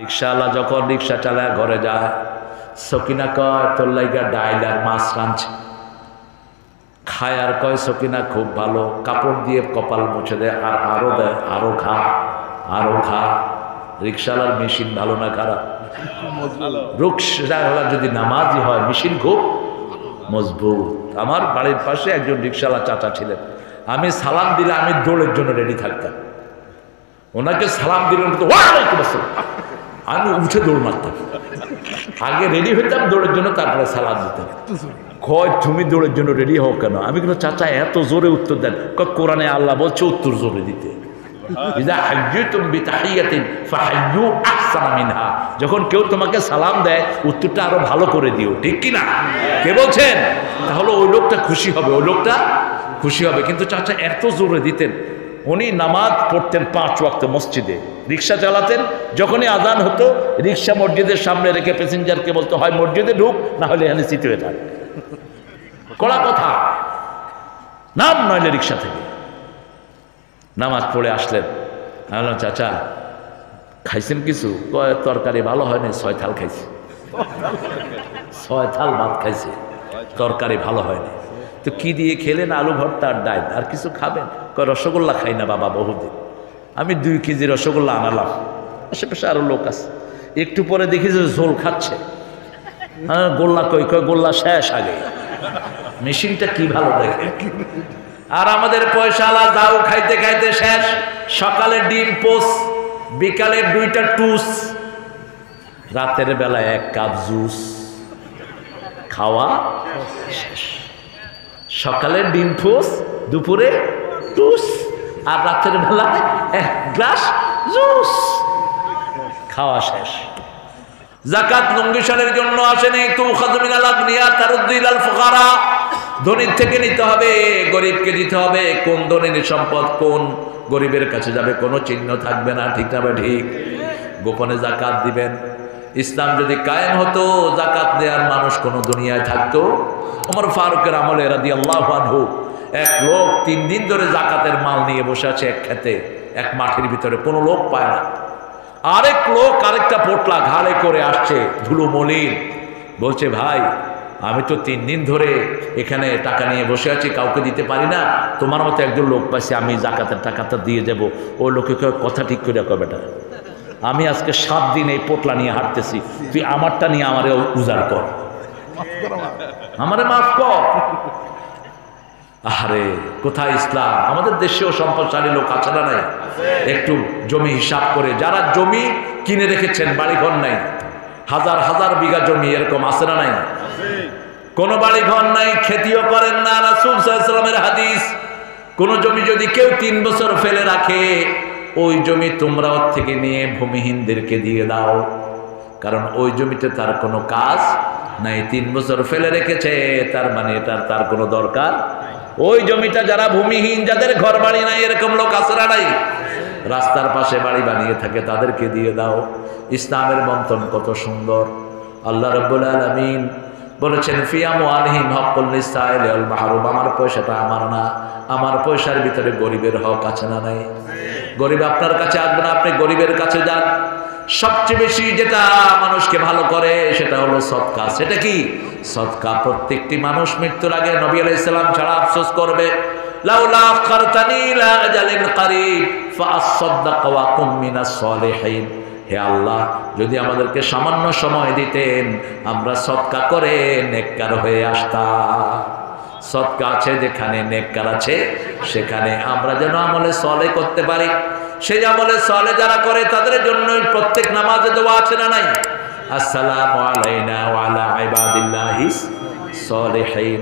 রিক্সাওয়ালা যখন রিক্সা চালায় ঘরে যায়, সকিনা কয় তোর লাইগা ডাইল আর মাছ রাঁধছে। খায় আর কয় সকিনা খুব ভালো, কাপড় দিয়ে কপাল মুছে দেয় আর আরো দেয়, আরো খা আরো খা। রিক্সাওয়ালার মেশিন ভালো না খারাপ? রিক্সাওয়ালা যদি নামাজি হয় মেশিন খুব মজবুত। আমার বাড়ির পাশে একজন রিক্সাওয়ালা চাচা ছিলেন, আমি সালাম দিলে আমি দৌড়ের জন্য রেডি থাকতাম। ওনাকে সালাম দিলে আমি উঠে দৌড় মারতাম, আগে রেডি হইতাম দৌড়ের জন্য, তারপরে সালাম দিতাম। কয় তুমি দৌড়ের জন্য রেডি হও কেন? আমি কিন্তু চাচা এত জোরে উত্তর দেন, কোরআনে আল্লাহ বলছে উত্তর জোরে দিতে। যখন কেউ তোমাকে সালাম দেয় উত্তরটা আরো ভালো করে দিও, ঠিক কিনা? কে বলছেন? তাহলে ওই লোকটা খুশি হবে, ওই লোকটা খুশি হবে। কিন্তু চাচা এত জোরে দিতেন, উনি নামাজ পড়তেন 5 ওয়াক্ত মসজিদে, রিক্সা চালাতেন। যখনই আজান হতো রিক্সা মসজিদের সামনে রেখে প্যাসেঞ্জারকে বলতো হয় মসজিদে ঢুক, না হলে এখানে সিট হয়ে থাক। কড়া কথা, নাম নইলে রিক্সা থেকে। নামাজ পড়ে আসলেন, বললাম চাচা খাইছেন কিছু? কয় তরকারি ভালো হয়নি, 6 থাল খাইছি। 6 থাল ভাত খাইছে, তরকারি ভালো হয়নি। তো কি দিয়ে খেলেন? আলু ভর্তা আর ডাল, আর কিছু খাবেন? কয় রসগোল্লা খাই না বাবা বহুদিন। আমি 2 কেজি রসগোল্লা আনালাম, আশেপাশে আরো লোক আছে। একটু পরে দেখি যে ঝোল খাচ্ছে। হ্যাঁ গোল্লা কই? কয় গোল্লা শেষ আগে। মেশিনটা কি ভালো দেখে। আর আমাদের পয়সাওয়ালা যাও খাইতে খাইতে শেষ। সকালে ডিম পোস্ট, বিকালে 2টা টুস, রাতের বেলা 1 কাপ জুস, খাওয়া শেষ। সকালে ডিম পোস্ট, দুপুরে টুস, আর রাতের বেলায় 1 গ্লাস জুস, খাওয়া শেষ। যাকাত লঙ্ঘনের জন্য আসেনি, তো খাজমিনাল আগনিয়া তারুদ্দু ইলাল ফুকারা। ধনীর থেকে নিতে হবে, গরিবকে দিতে হবে। কোন ধনীর সম্পদ কোন গরিবের কাছে যাবে কোনো চিহ্ন থাকবে না, ঠিক না? ঠিক। গোপনে যাকাত দিবেন। ইসলাম যদি কায়েম হতো, যাকাত দেওয়ার মানুষ কোন দুনিয়ায় থাকতো? ওমর ফারুকের আমলে রাদিয়াল্লাহু আনহু, এক লোক 3 দিন ধরে যাকাতের মাল নিয়ে বসে আছে এক খেতে, এক মাঠের ভিতরে, কোনো লোক পায় না। আরেক লোক আরেকটা পোটলা ঘাড়ে করে আসছে, ধুলো মলিন, বলছে ভাই আমি তো 3 দিন ধরে এখানে টাকা নিয়ে বসে আছি, কাউকে দিতে পারি না। তোমার মতো একজন লোক পাইছি, আমি যাকাতের টাকাটা দিয়ে যাব। ওই লোকে কথা ঠিক করে কবে বেটা, আমি আজকে 7 দিন এই পোটলা নিয়ে হাঁটতেছি, তুই আমারটা নিয়ে আমারে উজাড় কর, আমারে মাফ কর। আরে কোথায় ইসলাম? আমাদের দেশেও সম্পদশালী লোক আছে না নাই? একটু জমি হিসাব করে, যারা জমি কিনে রেখেছেন, বাড়িঘর নাই, হাজার হাজার বিঘা জমি এরকম আছে না নাই? কোন বাড়িঘর নাই, খেতিও করেন না। রাসূল সাল্লাল্লাহু আলাইহি ওয়াসাল্লামের হাদিস, কোন জমি যদি কেউ 3 বছর ফেলে রাখে, ওই জমি তোমরা ওর থেকে নিয়ে ভূমিহীনদেরকে দিয়ে দাও, কারণ ওই জমিতে তার কোনো কাজ নাই। 3 বছর ফেলে রেখেছে, তার মানে এটার তার কোনো দরকার। ওই জমিটা যারা ভূমিহীন, যাদের ঘর বাড়ি নাই, এরকম লোক আছে না নাই? রাস্তার পাশে বাড়ি বানিয়ে থাকে, তাদেরকে দিয়ে দাও। ইসলামের বন্টন কত সুন্দর। আল্লাহ রাব্বুল আলামিন বলেছেন ফি আমওয়ালিহিম হাক্কুল লিসাইল ওয়াল মাহরুম। আমার পয়সাটা আমার না, আমার পয়সার ভিতরে গরিবের হক আছে না নাই? গরিব আপনার কাছে আসবে না, আপনি গরিবের কাছে যান। সবচেয়ে বেশি যেটা মানুষকে ভালো করে সেটা হলো সদকা। সেটা কি? সদকা। প্রত্যেকটি মানুষ মৃত্যুর আগে নবী আলাইহিস সালাম ছাড়া আফসোস করবে, লাউলা আখারতানি ইলা আজালিন করিব ফাআসাদদাক ওয়া কুম মিনাস সলিহিন। হে আল্লাহ, যদি আমাদেরকে সামান্য সময় দিতেন, আমরা সদকা করে নেককার হয়ে আসতাম। সদকা আছে যেখানে, নেককার আছে সেখানে। আমরা যেন আমলে সলে করতে পারি। সেই আমলে সলে যারা করে তাদের জন্যই প্রত্যেক নামাজে দোয়া আছে না নাই? আসসালামু আলাইনা ওয়া আলা ইবাদিল্লাহিস সলিহিন।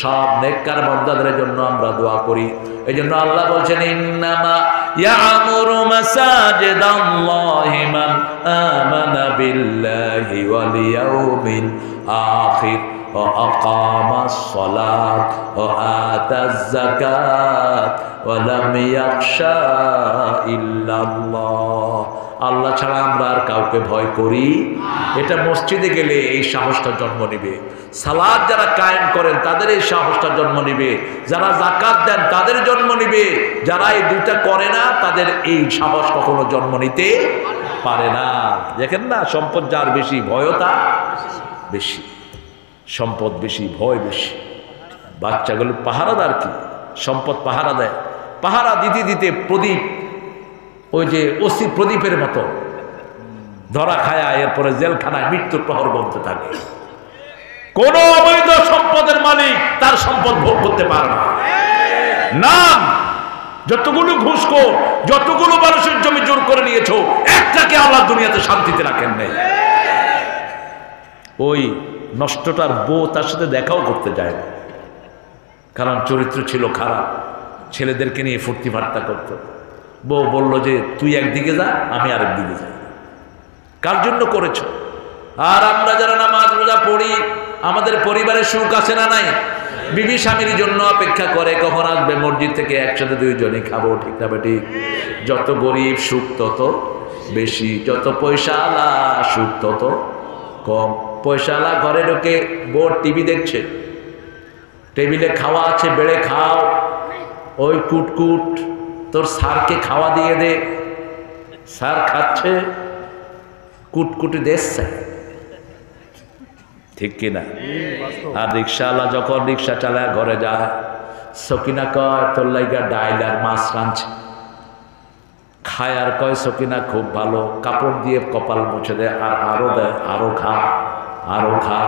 সব নেককার বান্দাদের জন্য আমরা দোয়া করি। এইজন্য আল্লাহ বলছেন ইন্নামা ইয়ামুরু মাসাজিদাল্লাহি মান আমানা বিল্লাহি ওয়াল ইয়াউমিল আখির ওয়া আকামাস সালাত ওয়া আতাজ যাকাত ওয়া লাম ইয়াখশা ইল্লাল্লাহ। আল্লাহ ছাড়া আমরা আর কাউকে ভয় করি। এটা মসজিদে গেলে এই সাহসটা জন্ম নিবে। সালাত যারা কায়েম করেন তাদের এই সাহসটা জন্ম নিবে। যারা যাকাত দেন তাদের জন্ম নিবে। যারা এই দুইটা করে না তাদের এই সাহস কখনো জন্ম নিতে পারে না। দেখেন না, সম্পদ যার বেশি ভয়ও তার বেশি, সম্পদ বেশি ভয় বেশি। বাচ্চাগুলো পাহারাদার কি, সম্পদ পাহারা দেয়, পাহারা দিতে দিতে প্রদীপ, ওই যে ওসি প্রদীপের মতো ধরা খায়া এরপরে জেলখানায় মৃত্যুর প্রহর বলতে থাকে। কোন অবৈধ সম্পদের মালিক তার সম্পদ ভোগ করতে পারে না। নাম যতগুলো ঘুষখোর, যতগুলো মানুষের জমি জোর করে নিয়েছো, একটাকে আল্লাহ দুনিয়াতে শান্তিতে রাখেন নাই। ওই নষ্টটার বউ তার সাথে দেখাও করতে যায় না, কারণ চরিত্র ছিল খারাপ, ছেলেদেরকে নিয়ে ফুর্তি ফার্তা করতো। বউ বলল যে তুই একদিকে যা, আমি আরেক দিকে যাই। কার জন্য করেছো? আর আমরা যারা নামাজ রোজা পড়ি, আমাদের পরিবারের সুখ আছে না নাই? বিবি স্বামীর জন্য অপেক্ষা করে কখন আসবে মসজিদ থেকে একসাথে দুইজনই খাবো, ঠিক না বেঠিক? যত গরিব সুখ তত বেশি, যত পয়সাওয়ালা সুখ তত কম। পয়সাওয়ালা ঘরে ঢুকে বোর টিভি দেখছে, টেবিলে খাওয়া আছে, বেড়ে খাও, ওই কুটকুট তোর স্যারকে খাওয়া দিয়ে দে, স্যার খাচ্ছে, কুটকুটি দেখছে, ঠিক কিনা? আর রিক্সাওয়ালা যখন রিক্সা চালায় ঘরে যায়, সকিনা কয় তোর লাইগা ডাইল আর মাছ রাঁধছে, খায় আর কয় সকিনা খুব ভালো, কাপড় দিয়ে কপাল মুছে দেয়, আর আরো দেয়, আরো খা, আরো খা।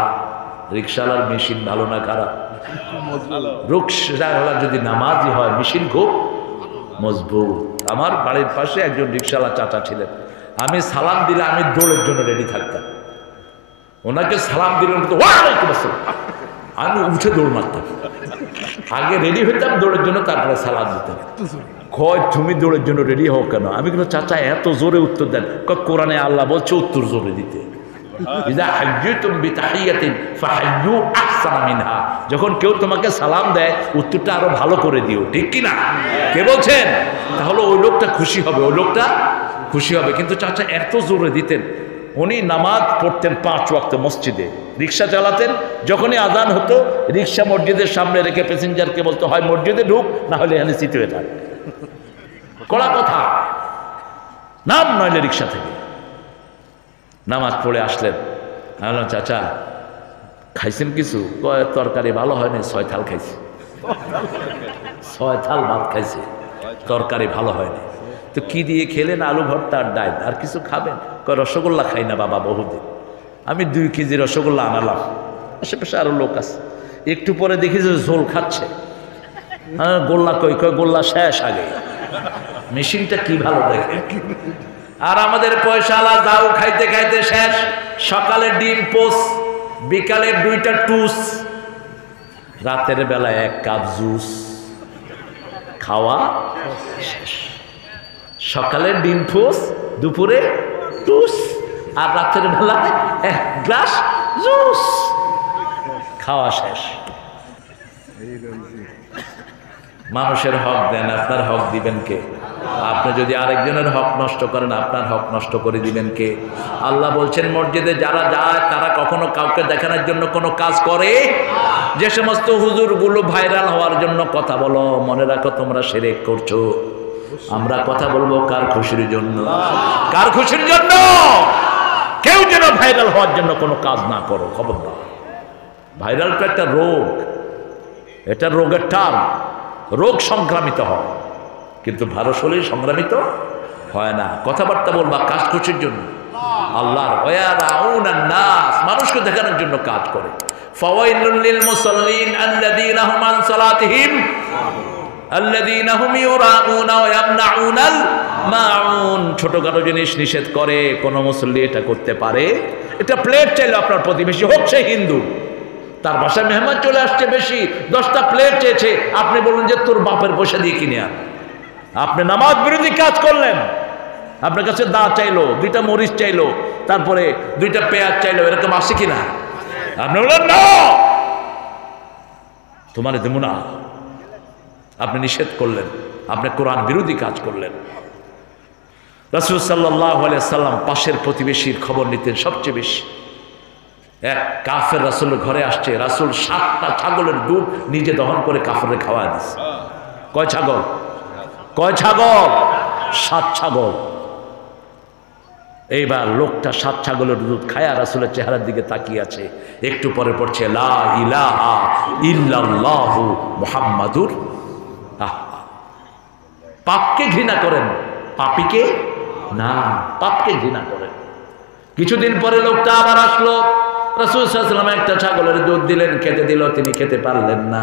রিক্সাওয়ালার মেশিন ভালো না খারাপ? রিক্সাওয়ালা যদি নামাজি হয় মেশিন খুব মজবুত। আমার বাড়ির পাশে একজন রিক্সাওয়ালা চাচা ছিলেন, আমি সালাম দিলে আমি দৌড়ের জন্য রেডি থাকতাম। ওনাকে সালাম দিলে আমি উঠে দৌড় মারতাম, আগে রেডি হইতাম দৌড়ের জন্য, তারপরে সালাম দিতাম। কয় তুমি দৌড়ের জন্য রেডি হও কেন? আমি কিন্তু চাচা এত জোরে উত্তর দেন, কোরআনে আল্লাহ বলছে উত্তর জোরে দিতে। যখন কেউ তোমাকে সালাম দেয় উত্তরটা আরো ভালো করে দিও, ঠিক কিনা? কে বলছেন? তাহলে ওই লোকটা খুশি হবে, ওই লোকটা খুশি হবে। কিন্তু চাচা এত জোরে দিতেন, উনি নামাজ পড়তেন 5 ওয়াক্ত মসজিদে, রিক্সা চালাতেন, যখনই আজান হতো রিক্সা মসজিদের সামনে রেখে প্যাসেঞ্জারকে বলতো হয় মসজিদে ঢুক, না হলে এখানে সিট হয়ে থাক। কড়া কথা, নাম নইলে রিক্সা থেকে। নামাজ পড়ে আসলেন, বললাম চাচা খাইছেন কিছু? কয় তরকারি ভালো হয়নি, 6 থাল খাইছি, 6 থাল ভাত খাইছে, তরকারি ভালো হয়নি। তো কি দিয়ে খেলেন? আলু ভর্তা আর ডাল, আর কিছু খাবেন? কয় রসগোল্লা খাই না বাবা বহুদিন। আমি 2 কেজি রসগোল্লা আনালাম, আশেপাশে আরো লোক আছে, একটু পরে দেখি যে ঝোল খাচ্ছে। গোল্লা কই? কয় গোল্লা শেষ আগে। মেশিনটা কি ভালো দেখে। আর আমাদের পয়সাওয়ালা দাও খাইতে খাইতে শেষ। সকালে ডিম পোস, বিকালে 2টা টুস, রাতের বেলা 1 কাপ জুস, খাওয়া শেষ। সকালে ডিম পোস, দুপুরে টুস, আর রাতের বেলা 1 গ্লাস জুস, খাওয়া শেষ। মানুষের হক দেন, আপনার হক দিবেন কে? আপনি যদি আরেকজনের হক নষ্ট করেন, আপনার হক নষ্ট করে দিবেন কে? আল্লাহ বলছেন মসজিদে যারা যায় তারা কখনো কাউকে দেখানোর জন্য কোনো কাজ করে? যে সমস্ত হুজুরগুলো ভাইরাল হওয়ার জন্য কথা বলো, মনে রাখো তোমরা শিরক করছো। আমরা কথা বলবো কার খুশির জন্য? কার খুশির জন্য? কেউ যেন ভাইরাল হওয়ার জন্য কোনো কাজ না করো, খবরদার। ভাইরালটা একটা রোগ, এটা রোগের টার্ম, রোগ সংক্রামিত হয়, কিন্তু ভালো শরীর সংক্রামিত হয় না। কথাবার্তা বলবা কাজ খুশির জন্য, আল্লাহর ওয়ারাউনান নাস, মানুষকে দেখানোর জন্য কাজ করে। ফাওয়াইলুল লিল মুসাল্লিন আল্লাযীনা হুম আন সালাতিহিম আল্লাযীনা হুম ইউরাউনা ওয়া ইয়ামনাউনাল মাউন। ছোটখাটো জিনিস নিষেধ করে, কোন মুসল্লি এটা করতে পারে? এটা প্লেট চাইলো আপনার প্রতিবেশী হোক সে হিন্দু, তার বাসায় মেহমান চলে আসছে বেশি, 10টা প্লেট চেয়েছে, আপনি বলুন যে তোর বাপের পয়সা দিয়ে কিনে আন। আপনি নামাজ বিরোধী কাজ করলেন। আপনার কাছে দা চাইলো, 2টা মরিচ চাইলো, তারপরে 2টা পেঁয়াজ চাইলো, এরকম আসে কিনা? আপনি বললেন না, তোমার দেবো না, আপনি নিষেধ করলেন, আপনি কোরআন বিরোধী কাজ করলেন। রাসূল সাল্লাল্লাহু আলাইহি সাল্লাম পাশের প্রতিবেশীর খবর নিতেন সবচেয়ে বেশি। এক কাফের রাসূলের ঘরে আসছে, রাসূল 7টা ছাগলের দুধ নিজে দহন করে কাফেরকে খাওয়া দিচ্ছে। কয় ছাগল? কয় ছাগল? 7 ছাগল। এইবার লোকটা 7 ছাগলের দুধ খায়া রাসূলের চেহারার দিকে তাকিয়ে আছে। একটু পরে পড়ছে লা ইলাহা ইল্লাল্লাহু মুহাম্মাদুর। পাপকে ঘৃণা করেন, পাপীকে না, পাপকে ঘৃণা করেন। কিছুদিন পরে লোকটা আবার আসলো, রাসূল সাল্লাল্লাহু আলাইহি ওয়াসাল্লাম একটা ছাগলের দুধ দিলেন, খেতে দিল, তিনি খেতে পারলেন না।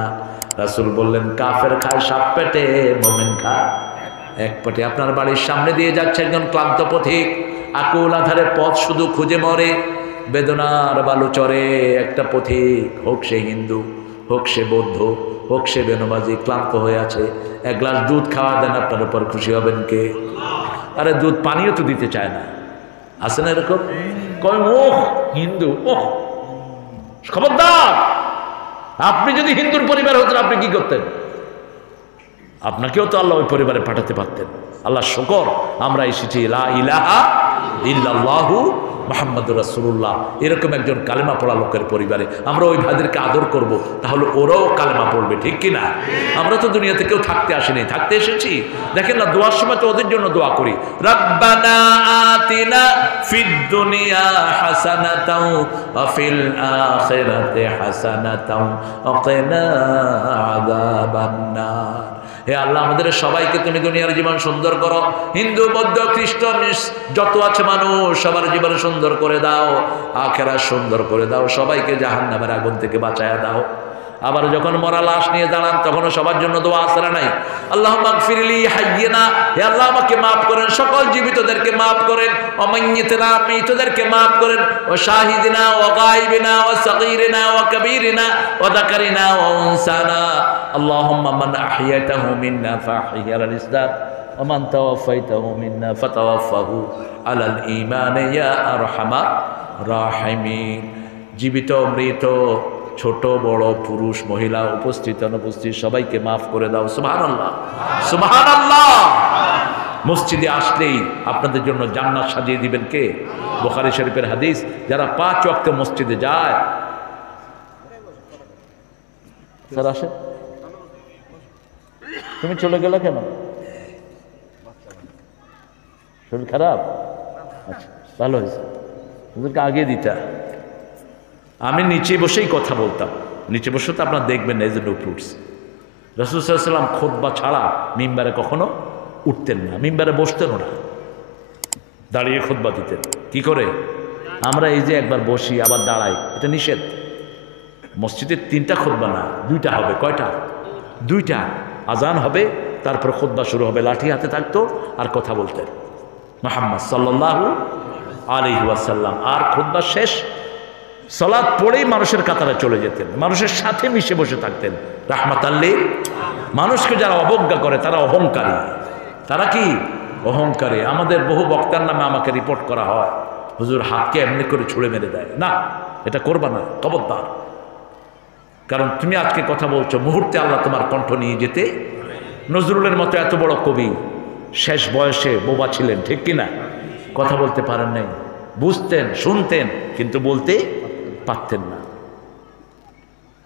রাসূল বললেন, কাফের খায় 7 পেটে, মুমিন খায় 1 পেটে। আপনার বাড়ির সামনে দিয়ে যাচ্ছে একজন ক্লান্ত পথিক, আকুল আধারে পথ শুধু খুঁজে মরে, বেদনার বালু চরে একটা পথিক, হোক সে হিন্দু, হোক সে বৌদ্ধ, হোক সে বেনমাজি, ক্লান্ত হয়ে আছে। 1 গ্লাস দুধ খাওয়া দেন, আপনার উপর খুশি হবেন কে? আরে দুধ পানিও তো দিতে চায় না, আছে না এরকম? কয় ওহ হিন্দু, ওহ খবরদার! আপনি যদি হিন্দুর পরিবার হতেন আপনি কি করতেন? আপনাকেও তো আল্লাহ ওই পরিবারে পাঠাতে পারতেন। আল্লাহ শুকর আমরা এসেছি লা ইলাহা ইল্লাল্লাহু মুহাম্মাদুর রাসূলুল্লাহ, এরকম একজন কালেমা পড়া লোকের পরিবারে। আমরা ওই ভাইদেরকে আদর করব, তাহলে ওরাও কালেমা পড়বে, ঠিক কিনা? আমরা তো দুনিয়াতে কেউ থাকতে আসিনি, থাকতে এসেছি। দেখেন না, দোয়ার সময় তো ওদের জন্য দোয়া করি, রব্বানা আতিনা ফিদ দুনিয়া হাসানাতাও ওয়া ফিল আখিরাতি হাসানাতাও ওয়া কিনা আযাবান নার। হে আল্লাহ, আমাদের সবাইকে তুমি দুনিয়ার জীবন সুন্দর করো। হিন্দু, বৌদ্ধ, খ্রিস্টান যত আছে মানুষ, সবার জীবন সুন্দর করে দাও, আখিরাত সুন্দর করে দাও, সবাইকে জাহান্নামের আগুন থেকে বাঁচায়া দাও। আবার যখন মরা লাশ নিয়ে দাঁড়ান তখনও সবার জন্য দোয়া আসরা নাই, আল্লাহুম্মা মাগফিরলি হাইয়িনা, হে আল্লাহ আমাকে মাফ করেন, সকল জীবিতদেরকে মাফ করেন, ওয়া মাইয়িতিনা, মৃতদেরকে মাফ করেন, ওয়া শাহিদিনা ওয়া গায়িবিনা ওয়া সাগীরিনা ওয়া কাবীরিনা ওয়া যাকারিনা ওয়া উনসানা। আল্লাহুম্মা মান আহইয়াতাহু মিন্না ফাহইহি আলাল ইসলাম ওয়া মান তাওয়াফাইতাহু মিন্না ফাতাওয়াফাহু আলাল ঈমান ইয়া আরহামার রাহিমিন। জীবিত মৃত, ছোট বড়, পুরুষ মহিলা, উপস্থিত অনুপস্থিত সবাইকে মাফ করে দাও। সুবহানাল্লাহ, সুবহানাল্লাহ। মসজিদে আসলেই আপনাদের জন্য জান্নাত সাজিয়ে দিবেন কে? বুখারী শরীফের হাদিস, যারা 5 ওয়াক্ত মসজিদে যায়। স্যার আসে, তুমি চলে গেলে কেন? শরীর খারাপ? আচ্ছা, ভালো হয়েছে, তোদেরকে আগে দিতা। আমি নিচে বসেই কথা বলতাম, নিচে বসে তো আপনারা দেখবেন না, এই জন্য উপরে উঠছি। রাসূল সাল্লাল্লাহু আলাইহি ওয়াসাল্লাম খুতবা ছাড়া মিম্বারে কখনো উঠতেন না, মিম্বারে বসতেনও না, দাঁড়িয়ে খুতবা দিতেন। কি করে? আমরা এই যে একবার বসি আবার দাঁড়াই, এটা নিষেধ। মসজিদে 3টা খুতবা না, 2টা হবে। কয়টা? 2টা। আজান হবে, তারপর খুতবা শুরু হবে, লাঠি হাতে থাকতো আর কথা বলতেন মুহাম্মদ সাল্লাল্লাহু আলাইহি ওয়াসাল্লাম। আর খুতবা শেষ, সালাত পড়েই মানুষের কাতারে চলে যেতেন, মানুষের সাথে মিশে বসে থাকতেন রাহমাতাল লিল। মানুষকে যারা অবজ্ঞা করে তারা অহংকারী। তারা কি? অহংকারী। আমাদের বহু বক্তার নামে আমাকে রিপোর্ট করা হয়, হুজুর হাতকে এমনি করে ছুঁড়ে মেরে দেয়। না, এটা করবা না, খবরদার। কারণ তুমি আজকে কথা বলছো, মুহূর্তে আল্লাহ তোমার কণ্ঠ নিয়ে যেতে। নজরুলের মতো এত বড় কবি শেষ বয়সে বোবা ছিলেন, ঠিক কিনা? কথা বলতে পারেন নাই, বুঝতেন, শুনতেন, কিন্তু বলতে পারতেন না।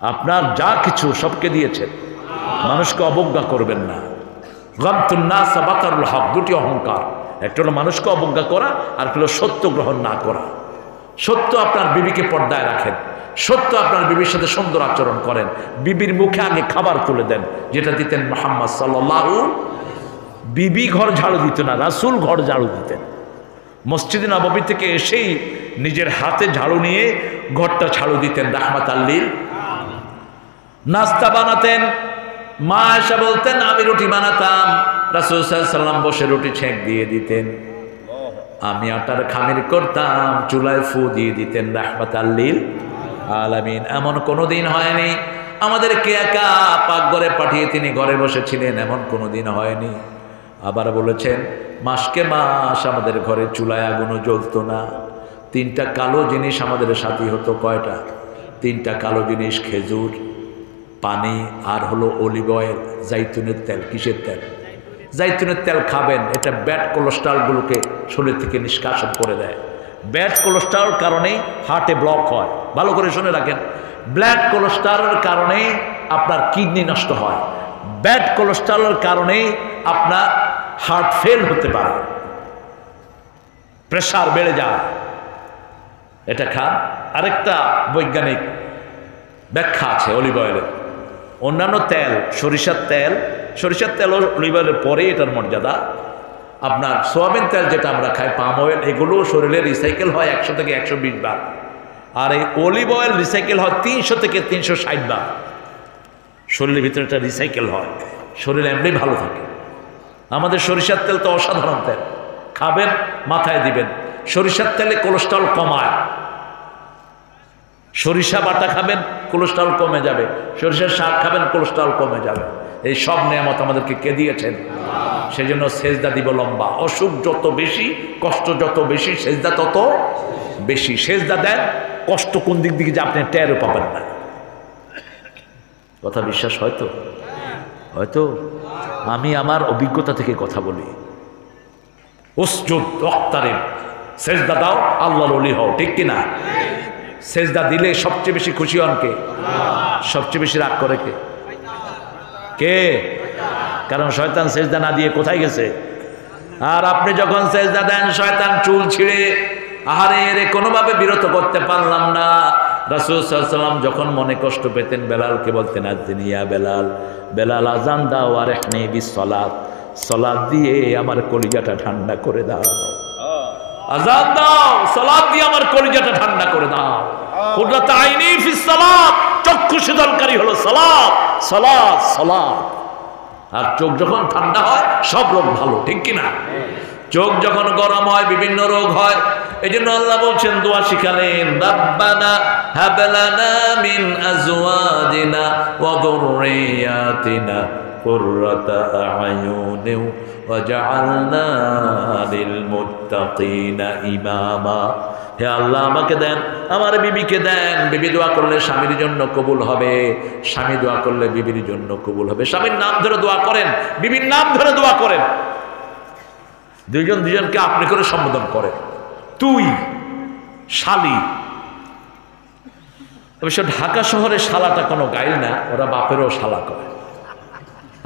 আপনার যা কিছু সবকে দিয়েছেন, মানুষকে অবজ্ঞা করবেন না। গামতুন নাস বাতারুল হক, 2টি অহংকার। একটা হলো মানুষকে অবজ্ঞা করা, আর হলো সত্য গ্রহণ না করা। সত্য আপনার বিবিকে পর্দায় রাখেন, সত্য আপনার বিবির সাথে সুন্দর আচরণ করেন, বিবির মুখে আগে খাবার তুলে দেন, যেটা দিতেন মুহাম্মদ সাল্লাল্লাহু। বিবি ঘর ঝাড়ু দিত না, রাসূল ঘর ঝাড়ু দিতেন। মসজিদে নববী থেকে এসেই নিজের হাতে ঝাড়ু নিয়ে ঘরটা ঝাড়ু দিতেন রাহমাতাল লিল। নাস্তা বানাতেন, মা এসে বলতেন আমি রুটি বানাতাম, রাসূল সাল্লাল্লাহু আলাইহি ওয়াসাল্লাম বসে রুটি ছেঁক দিয়ে দিতেন। আমি আটার খামির করতাম, চুলায় ফু দিয়ে দিতেন রাহমাতাল লিল আলামিন। এমন কোনো দিন হয়নি আমাদেরকে একা পাকঘরে পাঠিয়ে তিনি ঘরে বসেছিলেন, এমন কোনো দিন হয়নি। আবার বলেছেন মাসকে মাস আমাদের ঘরে চুলায় আগুনও জ্বলতো না। 3টা কালো জিনিস আমাদের সাথী হতো। কয়টা? 3টা কালো জিনিস, খেজুর, পানি, আর হলো অলিভ অয়েল, জাইতুনের তেল। কিসের তেল? জাইতুনের তেল খাবেন, এটা ব্যাড কোলেস্ট্রলগুলোকে শরীর থেকে নিষ্কাশন করে দেয়। ব্যাড কোলেস্ট্রলের কারণেই হার্টে ব্লক হয়। ভালো করে শুনে রাখেন, ব্যাড কোলেস্ট্রলের কারণে আপনার কিডনি নষ্ট হয়, ব্যাড কোলেস্ট্রলের কারণে আপনার হার্ট ফেল হতে পারে। প্রেসার বেড়ে যায়, এটা খান। আরেকটা বৈজ্ঞানিক ব্যাখ্যা আছে অলিভ অয়েলের। অন্যান্য তেল, সরিষার তেল অলিভ অয়েলের পরে এটার মর্যাদা। আপনার সোয়াবিন তেল যেটা আমরা খাই, পাম অয়েল, এগুলো শরীরে রিসাইকেল হয় 100 থেকে 120 বার, আর এই অলিভ অয়েল রিসাইকেল হয় 300 থেকে 360 বার। শরীরের ভিতরে এটা রিসাইকেল হয়, শরীর এমনি ভালো থাকে। আমাদের সরিষার তেল তো অসাধারণ তেল, খাবেন মাথায় দিবেন। সরিষার তেলে কোলেস্ট্রল কমায়, সরিষা বাটা খাবেন কোলেস্ট্রল কমে যাবে, সরিষার শাক খাবেন কোলেস্ট্রল কমে যাবে। এই সব নিয়ামত আমাদেরকে কে দিয়েছেন? সেই জন্য সেজদা দিব লম্বা। অসুখ যত বেশি, কষ্ট যত বেশি, সেজদা তত বেশি। সেজদা দেন, কষ্ট কোন দিক দিকে যে আপনি টেরও পাবেন না। কথা বিশ্বাস হয়তো? হয়তো আমি আমার অভিজ্ঞতা থেকে কথা বলি। উসজুদ ওয়াক্তারিব, সেজদা দাও, আল্লাহর ওলি হও, ঠিক কিনা? সেজদা দিলে সবচেয়ে বেশি খুশি হন কে? সবচেয়ে বেশি রাগ করে কে? কে? কারণ শয়তান সেজদা না দিয়ে কোথায় গেছে? আর আপনি যখন সেজদা দেন, শয়তান চুল ছিঁড়ে, আহারে রে কোনোভাবে বিরত করতে পারলাম না। রাসূল সাল্লাল্লাহু আলাইহি ওয়াসাল্লাম যখন মনে কষ্ট পেতেন, বেলালকে বলতেন, আযিনী ইয়া বেলাল, বেলাল আযান দাও, আর ইহনি বিসসালাত, সালাত দিয়ে আমার কলিজাটা ঠান্ডা করে দাও। আযান দাও, সালাত দিয়ে আমার কলিজাটা ঠান্ডা করে দাও। কুররাত আইনি ফিস সালাত, চক্ষু শীতলকারী হলো সালাত, সালাত, সালাত। আর চোখ যখন ঠান্ডা হয় সব রোগ ভালো, ঠিক কিনা? চোখ যখন গরম হয় বিভিন্ন রোগ হয়। এই জন্য আল্লাহ বলছেন, দোয়া শিখালেন, রাব্বানা হাব লানা মিন আজওয়াজিনা ওয়া যুররিয়াতিনা কুররাতা আয়ুনিন ওয়াজআলনা লিল মুত্তাকিনা ইমামা। হে আল্লাহ, আমাকে দেন, আমার বিবিকে দেন। বিবি দোয়া করলে স্বামীর জন্য কবুল হবে, স্বামী দোয়া করলে বিবির জন্য কবুল হবে। স্বামীর নাম ধরে দোয়া করেন, বিবির নাম ধরে দোয়া করেন। দুইজন দুজনকে আপনি করে সম্বোধন করে, তুই, শালি। অবশ্য ঢাকা শহরে শালাটা কোনো গাইল না, ওরা বাপেরও শালা করে।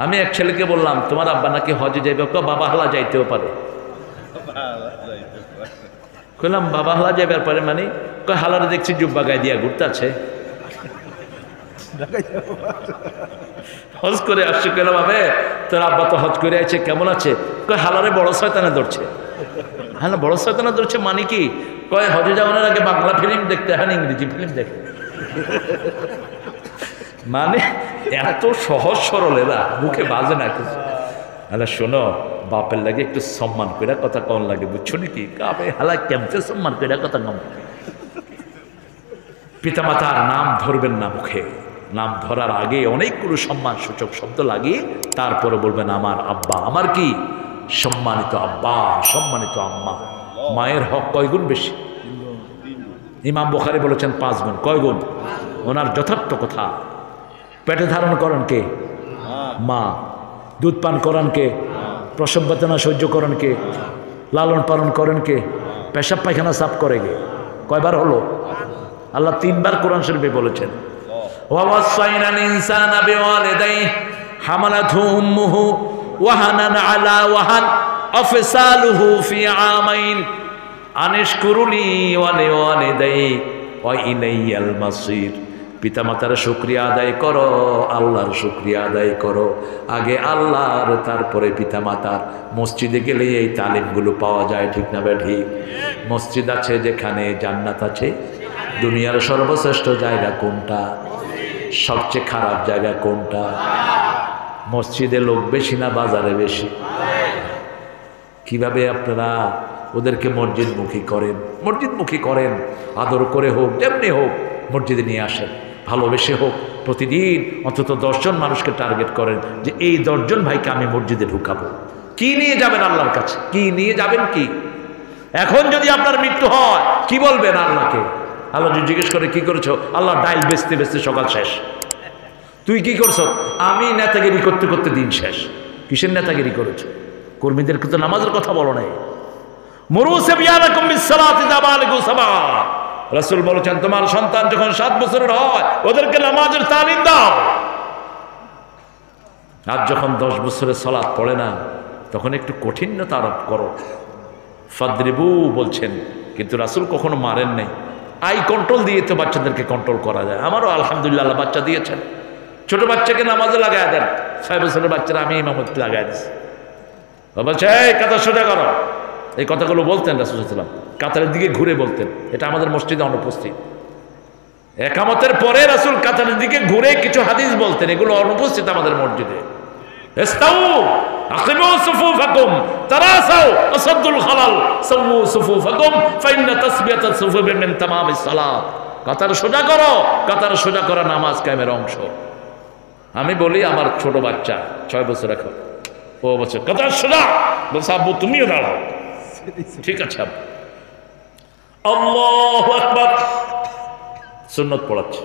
আমি এক ছেলেকে বললাম, তোমার আব্বা নাকি হজে যাইবে? বাবা হালা যাইতেও পারে। কইলাম বাবা হালা যাইবার পারে মানে? কয় হালারে দেখছি জুব্বা গায়ে দিয়া ঘুরতে আছে, হজ করে আসছে। কইলাম বাবে তোর আব্বা তো হজ করে আছে, কেমন আছে? কয় হালারে বড় শয়তানে ধরছে। হ্যাঁ, বড় শয়তানে ধরছে মানে কি? কয় হজে যাওয়ার আগে বাংলা ফিল্ম দেখতে, হ্যাঁ ইংরেজি ফিল্ম দেখে। মানে এত সহজ সরল, এরা মুখে বাজে না কিছু। আরে শোনো, বাপের লাগে একটু সম্মান করে কথা কম লাগে, বুঝছো নাকি? কাবে হালা কেমতে সম্মান করে কথা কম। পিতামাতার নাম ধরবেন না মুখে, নাম ধরার আগে অনেকগুলো সম্মান সূচক শব্দ লাগিয়ে তারপরে বলবেন আমার আব্বা। আমার কি? সম্মানিত আব্বা, সম্মানিত আম্মা। মায়ের হক কয় গুণ বেশি? ইমাম বুখারী বলেছেন 5 গুণ। কয় গুণ? ওনার যথার্থ কথা। পেটে ধারণ করেন কে? মা। দুধ পান করান কে? প্রসব বেদনা সহ্য করেন কে? লালন পালন করেন কে? পেশাব পায়খানা সাফ করে কে? কয়বার হলো? আল্লাহ 3 বার কোরআন শরীফে বলেছেন, ওয়াসাইনাল ইনসানা বিওয়ালিদাইহি হামালাতহু উম্মুহু ওয়াহানান আলা ওয়াহান আফসালুহু ফি আমাইন আনিশকুরুনি ওয়া লিওয়ালিদাইহি ওয়া ইলাইয়াল মাসির। পিতামাতার শুকরিয়া আদায় করো, আল্লাহর শুকরিয়া আদায় করো। আগে আল্লাহর, তারপরে পিতামাতার। মসজিদে গেলে এই তালিমগুলো পাওয়া যায়, ঠিক না ঠিক? মসজিদ আছে যেখানে জান্নাত আছে। দুনিয়ার সর্বশ্রেষ্ঠ জায়গা কোনটা? সবচেয়ে খারাপ জায়গা কোনটা? মসজিদে লোক বেশি না বাজারে বেশি? কিভাবে আপনারা ওদেরকে মসজিদমুখী করেন? মসজিদমুখী করেন, আদর করে হোক, যেমনি হোক মসজিদে নিয়ে আসেন, ভালোবেসে হোক। প্রতিদিন অন্তত 10 জন মানুষকে টার্গেট করেন যে এই 10 জন ভাইকে আমি মসজিদে ঢুকাবো। কি নিয়ে যাবেন আল্লাহর কাছে? কি নিয়ে যাবেন? কি এখন যদি আপনার মৃত্যু হয় কি বলবেন আল্লাহকে? আল্লাহ যদি জিজ্ঞেস করে কি করেছো? আল্লাহ ডাইল বেচতে বেচতে সকাল শেষ। তুই কি করছো? আমি নেতাগিরি করতে করতে দিন শেষ। কিসের নেতাগিরি করেছো? কর্মীদেরকে তো নামাজের কথা বলো নাই। মুরুসে বিয়ালাকুম বিসসালাতি যাবালিকু সাবা। রাসূল বলেছেন, তোমার সন্তান যখন 7 বছরের হয় ওদেরকে নামাজের তালিম দাও। আর যখন 10 বছরের সালাত পড়ে না তখন একটু কঠিনতা আরোপ করো। ফাদরিবু বলছেন, কিন্তু রাসূল কখনো মারেন নাই। আই কন্ট্রোল দিয়ে তো বাচ্চাদেরকে কন্ট্রোল করা যায়। আমারও আলহামদুলিল্লাহ আল্লাহ বাচ্চা দিয়েছেন। ছোট বাচ্চাকে নামাজে লাগায় দেন, 6 বছরের বাচ্চারা আমি ইমামতি লাগাই দিচ্ছি। বলছে এই কাতার সোজা করো, এই কথাগুলো বলতেন রাসূল সাল্লাল্লাহু আলাইহি ওয়াসাল্লাম, কাতারের দিকে ঘুরে বলতেন। এটা আমাদের মসজিদে অনুপস্থিত। একামতের পরে রাসূল কাতারের দিকে ঘুরে কিছু হাদিস বলতেন, এগুলো অনুপস্থিত আমাদের মসজিদে। ইস্তাউ আকিমু সুফুফাকুম তারাসাউ আসাদুল খালাল সাউ সুফুফাকুম ফাইন্না তাসবিয়াতাস সুফুফি মিন তামামিস সালাত। কাতার সোজা করো, কাতার সোজা করা নামাজ কায়েমের অংশ। আমি বলি আমার ছোট বাচ্চা 6 বছর এখন, ও বলছে কাতার সোজা, বলছে আব্বু তুমিও দাঁড়াও। ঠিক আছে আব্বু। আল্লাহু আকবার, সুন্নত পড়াচ্ছে,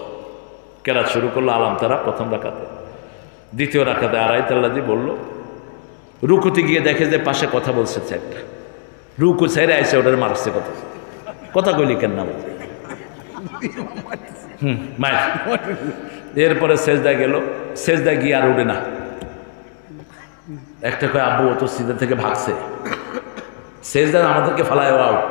কেরাত শুরু করলো আলাম তারা প্রথম রাকাতে। দ্বিতীয় রাকাতে আড়াই তাল্লাদি বলল, রুকুতে গিয়ে দেখে যে পাশে কথা বলছে একটা, রুকু ছেড়ে আইসে ওটার মারছে কথা, কথা কইলি কেন না মায়ের। এরপরে সেজদা গেল, সেজদা গিয়ে আর উঠে না। একটা কয় আব্বু ও তো সিজদা থেকে ভাগছে, সেজদা আমাদেরকে ফালায় আউট।